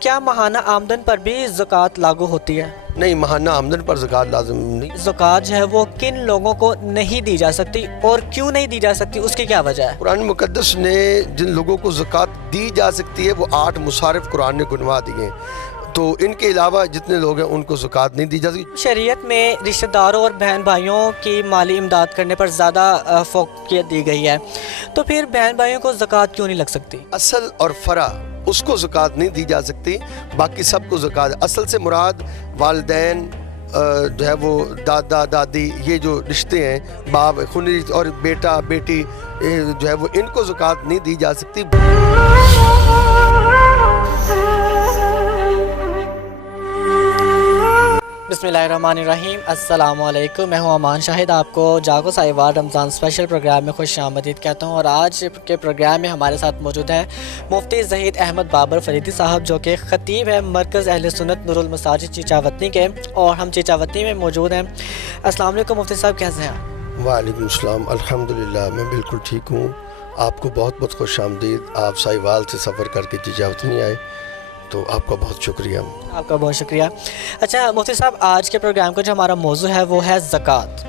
کیا ماہانہ آمدن پر بھی زکوٰۃ لاگو ہوتی ہے؟ نہیں، ماہانہ آمدن پر زکوٰۃ لازم نہیں۔ زکوٰۃ جو ہے وہ کن لوگوں کو نہیں دی جا سکتی اور کیوں نہیں دی جا سکتی، اس کی کیا وجہ ہے؟ قرآن مقدس نے جن لوگوں کو زکوٰۃ دی جا سکتی ہے وہ 8 مصارف قرآن نے گنوا دیے ہیں، تو ان کے علاوہ جتنے لوگ ہیں ان کو زکوٰۃ نہیں دی جا سکتی۔ شریعت میں رشتہ داروں اور بہن بھائیوں کی مالی امداد کرنے پر زیادہ فوقیت دی گئی ہے، تو پھر بہن بھائیوں کو زکوٰۃ کیوں نہیں لگ سکتی؟ اصل اور فرع اس کو زکوٰۃ نہیں دی جا سکتی، باقی سب کو زکوٰۃ۔ اصل سے مراد والدین جو ہے وہ دادا دادی، یہ جو رشتے ہیں باپ خونی اور بیٹا بیٹی جو ہے وہ ان کو زکوٰۃ نہیں دی جا سکتی۔ بسم اللہ الرحمن الرحیم، السلام علیکم، میں ہوں امان شاہد، آپ کو جاگو سائیوار رمضان اسپیشل پروگرام میں خوش آمدید کہتا ہوں۔ اور آج کے پروگرام میں ہمارے ساتھ موجود ہیں مفتی زہید احمد بابر فریدی صاحب، جو کہ خطیب ہیں مرکز اہل سنت نور المساجد چیچاوطنی کے، اور ہم چیچاوطنی میں موجود ہیں۔ السلام علیکم مفتی صاحب، کیسے ہیں؟ وعلیکم السلام، الحمدللہ میں بالکل ٹھیک ہوں۔ آپ کو بہت بہت خوش آمدید۔ آپ سائیوال سے سفر کر کے چیچاوطنی آئے، تو آپ کا بہت شکریہ۔ آپ کا بہت شکریہ۔ اچھا مفتی صاحب، آج کے پروگرام کا جو ہمارا موضوع ہے وہ ہے زکوٰۃ۔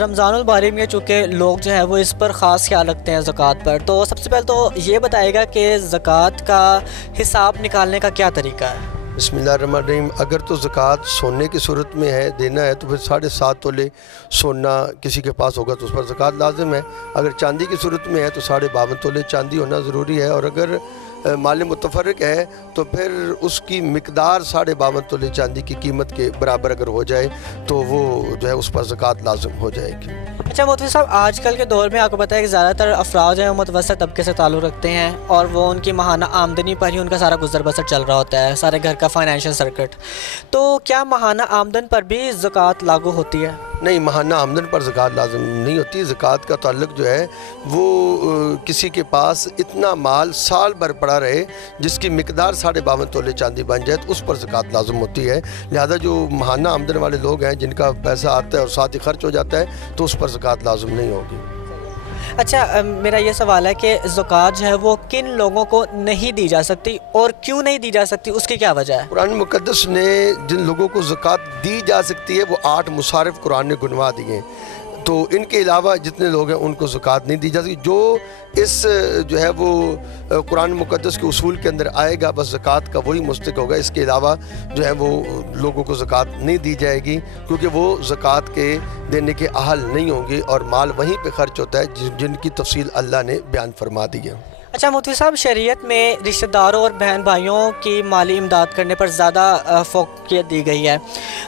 رمضان الباری میں چونکہ لوگ جو ہے وہ اس پر خاص خیال رکھتے ہیں زکوٰۃ پر، تو سب سے پہلے تو یہ بتائے گا کہ زکوٰۃ کا حساب نکالنے کا کیا طریقہ ہے؟ بسم اللہ الرحمن الرحیم۔ اگر تو زکوٰۃ سونے کی صورت میں ہے دینا ہے تو پھر 7.5 تولے سونا کسی کے پاس ہوگا تو اس پر زکوٰۃ لازم ہے۔ اگر چاندی کی صورت میں ہے تو 52.5 تولے چاندی ہونا ضروری ہے، اور اگر مال متفرق ہے تو پھر اس کی مقدار 52.5 تولے چاندی کی قیمت کے برابر اگر ہو جائے تو وہ جو ہے اس پر زکوٰۃ لازم ہو جائے گی۔ اچھا مفتی صاحب، آج کل کے دور میں آپ کو پتہ ہے کہ زیادہ تر افراد جو ہیں متوسط طبقے سے تعلق رکھتے ہیں، اور وہ ان کی ماہانہ آمدنی پر ہی ان کا سارا گزر بسر چل رہا ہوتا ہے، سارے گھر کا فائنینشیل سرکٹ۔ تو کیا ماہانہ آمدن پر بھی زکوٰۃ لاگو ہوتی ہے؟ نہیں، ماہانہ آمدن پر زکوٰۃ لازم نہیں ہوتی۔ زکوٰۃ کا تعلق جو ہے وہ کسی کے پاس اتنا مال سال بھر پڑا رہے جس کی مقدار 52.5 تولے چاندی بن جائے تو اس پر زکوٰۃ لازم ہوتی ہے۔ لہذا جو ماہانہ آمدن والے لوگ ہیں جن کا پیسہ آتا ہے اور ساتھ ہی خرچ ہو جاتا ہے تو اس پر زکوٰۃ لازم نہیں ہوگی۔ اچھا میرا یہ سوال ہے کہ زکوٰۃ جو ہے وہ کن لوگوں کو نہیں دی جا سکتی اور کیوں نہیں دی جا سکتی، اس کی کیا وجہ ہے؟ قرآن مقدس نے جن لوگوں کو زکوٰۃ دی جا سکتی ہے وہ 8 مصارف قرآن نے گنوا دیے ہیں، تو ان کے علاوہ جتنے لوگ ہیں ان کو زکوٰۃ نہیں دی جا سکتی۔ جو اس جو ہے وہ قرآن مقدس کے اصول کے اندر آئے گا بس زکوٰۃ کا وہی مستحق ہوگا، اس کے علاوہ جو ہے وہ لوگوں کو زکوٰۃ نہیں دی جائے گی، کیونکہ وہ زکوٰۃ کے دینے کے اہل نہیں ہوں گے، اور مال وہیں پہ خرچ ہوتا ہے جن کی تفصیل اللہ نے بیان فرما دی ہے۔ اچھا مفتی صاحب، شریعت میں رشتہ داروں اور بہن بھائیوں کی مالی امداد کرنے پر زیادہ فوقیت دی گئی ہے،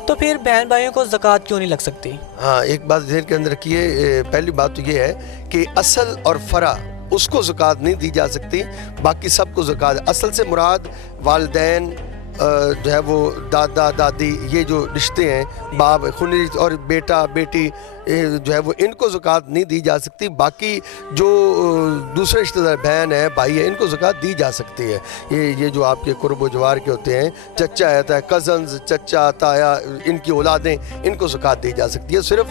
تو پھر بہن بھائیوں کو زکوٰۃ کیوں نہیں لگ سکتی؟ ہاں، ایک بات ذہن کے اندر رکھیے، پہلی بات تو یہ ہے کہ اصل اور فرع اس کو زکوٰۃ نہیں دی جا سکتی، باقی سب کو زکوٰۃ۔ اصل سے مراد والدین جو ہے وہ دادا دادی، یہ جو رشتے ہیں باپ خونی اور بیٹا بیٹی جو ہے وہ ان کو زکوٰۃ نہیں دی جا سکتی، باقی جو دوسرے رشتہ دار بہن ہے بھائی ہے ان کو زکوٰۃ دی جا سکتی ہے۔ یہ جو آپ کے قرب و جوار کے ہوتے ہیں، چچا رہتا ہے، کزنز، چچا تایا، ان کی اولادیں، ان کو زکوٰۃ دی جا سکتی ہے۔ صرف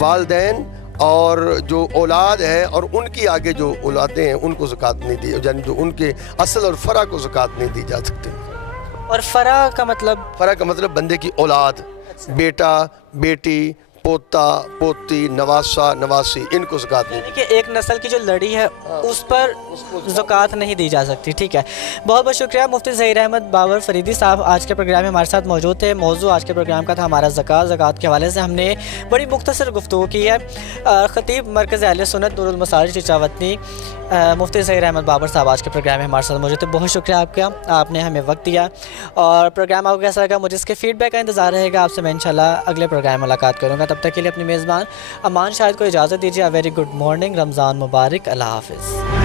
والدین اور جو اولاد ہے اور ان کی آگے جو اولادیں ہیں ان کو زکوٰۃ نہیں دی، یعنی جو ان کے اصل اور فرع کو زکوٰۃ نہیں دی جا سکتی۔ اور فرع کا مطلب؟ فرع کا مطلب بندے کی اولاد، بیٹا بیٹی، پوتا پوتی، نواسا نواسی، ان کو زکوٰۃ نہیں۔ یعنی کہ ایک نسل کی جو لڑی ہے اس پر زکوٰۃ نہیں دی جا سکتی، ٹھیک ہے۔ بہت بہت شکریہ مفتی زہید احمد بابر فریدی صاحب، آج کے پروگرام میں ہمارے ساتھ موجود تھے۔ موضوع آج کے پروگرام کا تھا ہمارا زکوٰۃ کے حوالے سے ہم نے بڑی مختصر گفتگو کی ہے۔ خطیب مرکز اہل سنت نور المساجد چیچاوطنی مفتی زہید احمد بابر صاحب آج کے پروگرام میں ہمارے ساتھ موجود تھے۔ بہت شکریہ آپ کا، آپ نے ہمیں وقت دیا، اور پروگرام آپ کو کیسا لگا مجھے اس کے فیڈ بیک کا انتظار رہے گا۔ آپ سے میں انشاءاللہ اگلے پروگرام میں ملاقات کروں گا، تب تک کے لیے اپنی میزبان امان شاہد کو اجازت دیجیے۔ ویری گڈ مارننگ، رمضان مبارک، اللہ حافظ۔